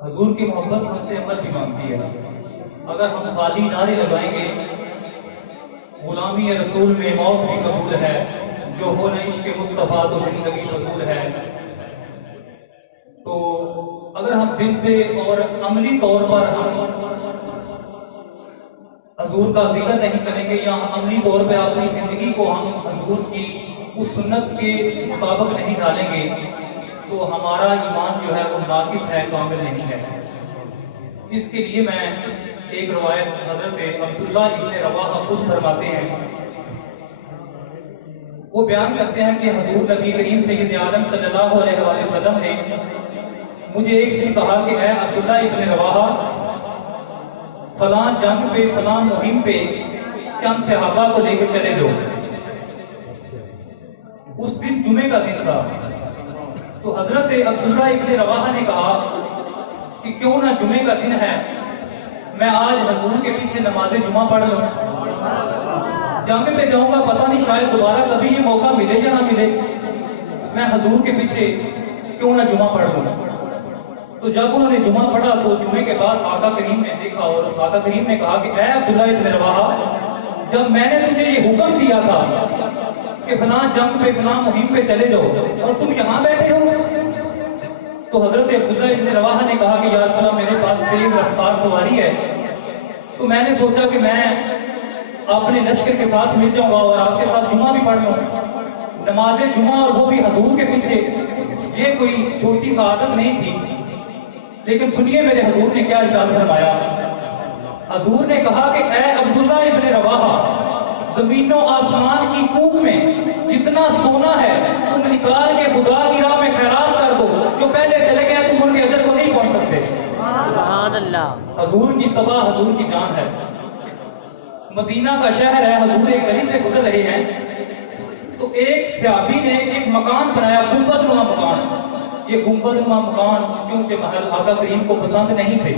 हजूर की मोहब्बत हमसे अमल भी मांगती है। अगर हम खाली नारे लगाएंगे गुलामी रसूल में मौत भी कबूल है, जो हो न इश्क मुस्तफ़ा तो जिंदगी फजूल है। तो अगर हम दिल से और अमली तौर पर हम हजूर का जिक्र नहीं करेंगे या अमली तौर पर अपनी जिंदगी को हम हजूर की उस सुन्नत के मुताबिक नहीं डालेंगे तो हमारा ईमान जो है वो नाकिस है, कामिल नहीं है। इसके लिए मैं एक रवायत हजरत अब्दुल्ला इब्न रवाहा खुद फरमाते हैं, वो बयान करते हैं कि हजूर नबी करीम सैयद आलम सल्लल्लाहु अलैहि वसल्लम ने मुझे एक दिन कहा कि ऐ अब्दुल्ला इब्न रवाहा, फलां जंग पे फलां मुहिम पे चंद सहाबा को लेकर चले जाओ। उस दिन जुमे का दिन था। तो हजरत अब्दुल्ला इब्न रवाहा ने कहा कि क्यों ना जुमे का दिन है, मैं आज हजूर के पीछे नमाज जुमा पढ़ लूं। जंग पे जाऊंगा, पता नहीं शायद दोबारा कभी ये मौका मिले या ना मिले, मैं हजूर के पीछे क्यों ना जुमा पढ़ लूं। तो जब उन्होंने जुमा पढ़ा तो जुमे के बाद आका करीम ने देखा और आका करीम ने कहा कि ऐ अब्दुल्ला इब्न रवाहा, जब मैंने तुझे ये हुक्म दिया था कि फलां जंग पे फलां मुहिम पे चले जाओ और तुम यहाँ बैठे हो, तो हजरत अब्दुल्ला इब्न रवाहा ने कहा कि या रसूल अल्लाह, मेरे पास तेज रफ्तार सवारी है, तो मैंने सोचा कि मैं अपने लश्कर के साथ मिल जाऊंगा और आपके साथ जुमा भी पढ़ लूं। नमाज जुमा और वो भी हजूर के पीछे, ये कोई छोटी सा आदत नहीं थी। लेकिन सुनिए मेरे हजूर ने क्या इरशाद फरमाया। हजूर ने कहा कि ऐ अब्दुल्ला इब्न रवाहा, जमीनों आसमान की कूक में जितना सोना है तुम निकाल के खुदा की राह में खैरात कर दो। जो पहले चले गए तुम उनके अजर को नहीं पहुंच सकते। सुभान अल्लाह। हजूर की तबाह हजूर की जान है। मदीना का शहर है, हजूर एक गली से गुजर रहे हैं तो एक सहाबी ने एक मकान बनाया, गुंबदनुमा मकान। ये गुंबदनुमा मकान, ऊंचे ऊंचे महल आका करीम को पसंद नहीं थे।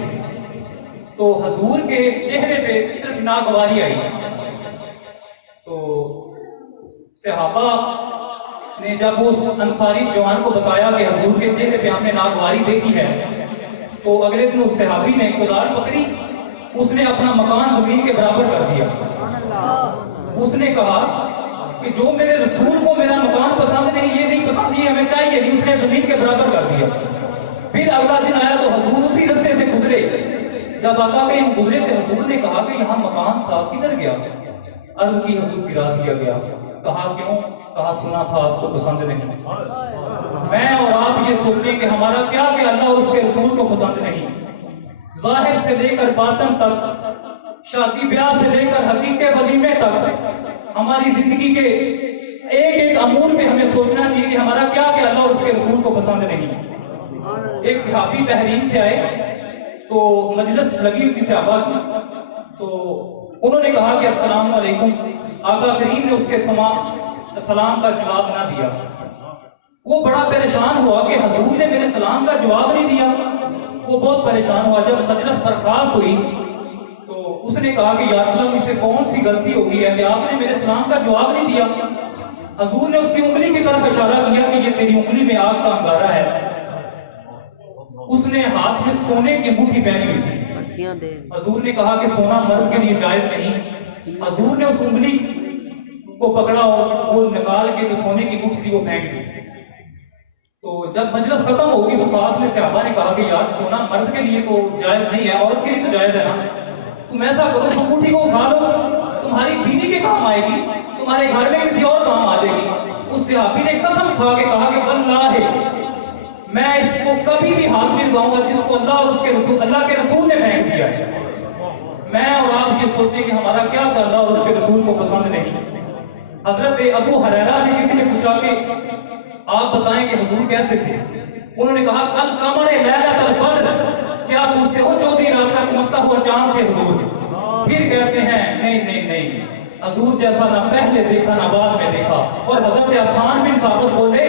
तो हजूर के चेहरे पे सिर्फ नागवारी आई। तो सहाबा ने जब उस अंसारी जवान को बताया कि हजूर के चेहरे पे हमने नागवारी देखी है, तो अगले दिन उस सहाबी ने कुदाल पकड़ी, उसने अपना मकान जमीन के बराबर कर दिया। उसने कहा कि जो मेरे रसूल को मेरा मकान पसंद नहीं, ये नहीं पसंद, ये हमें चाहिए नहीं, उसने जमीन के बराबर कर दिया। फिर अगला दिन आया तो हजूर उसी रास्ते से गुजरे। जब आका करीम गुजरे थे, हजूर ने कहा कि यहाँ मकान था, किधर गया? अर्ज की, हजूर गिरा दिया गया। कहा क्यों? कहा सुना था आपको पसंद नहीं। मैं और आप ये सोचें कि हमारा क्या कि अल्लाह और उसके रसूल को पसंद नहीं। जाहिर से लेकर बातन तक, शादी ब्याह से लेकर हकीके वलीमे तक, हमारी जिंदगी के एक एक अमूर पे हमें सोचना चाहिए कि हमारा क्या कि अल्लाह और उसके रसूल को पसंद नहीं। एक सहाबी बहरीन से आए तो मजलिस लगी हुई थी सहाबा की, तो उन्होंने कहा कि अस्सलाम वालेकुम। आका करीम ने उसके सलाम का जवाब ना दिया। वो बड़ा परेशान हुआ कि हजूर ने मेरे सलाम का जवाब नहीं दिया। वो बहुत परेशान हुआ। जब मजलिस बर्खास्त हुई तो उसने कहा कि या रसूल, मुझसे कौन सी गलती हो गई है कि आपने मेरे सलाम का जवाब नहीं दिया। हजूर ने उसकी उंगली की तरफ इशारा किया कि ये तेरी उंगली में आग का अंगारा है। उसने हाथ में सोने की मुट्ठी पहनी हुई थी। हजूर ने कहा कि सोना मर्द के लिए जायज नहीं। हजूर ने उस उंगली को पकड़ा और वो निकाल के जो सोने की मुट्ठी थी वो फेंक दी। तो जब मजलिस खत्म होगी तो साथ में सहाबा ने कहा कि यार सोना मर्द के लिए तो जायज नहीं है, औरत के लिए तो जायज है ना। तुम ऐसा करो, उस मुट्ठी को उठा लो, तुम्हारी बीवी के काम आएगी, तुम्हारे घर में किसी और काम आ जाएगी। उस सहाबी ने कसम खा के कहा कि वल्लाह, मैं इसको कभी भी हाथ नहीं लगाऊंगा जिसको अल्लाह और उसके रसूल, अल्लाह के रसूल ने फेंक दिया है। मैं और आप ये सोचें कि हमारा क्या था अल्लाह और उसके रसूल को पसंद नहीं। हजरत अबू हुरैरा से किसी ने पूछा कि आप बताएं कि हुजूर कैसे थे? उन्होंने कहा कल कमर लैलतुल बद्र, क्या पूछते हो 14 रात का चमकता हुआ चांद थे हुजूर। फिर कहते हैं नहीं नहीं नहीं, हुजूर जैसा ना पहले देखा ना बाद में देखा। और हजरत हसन बिन साबित बोले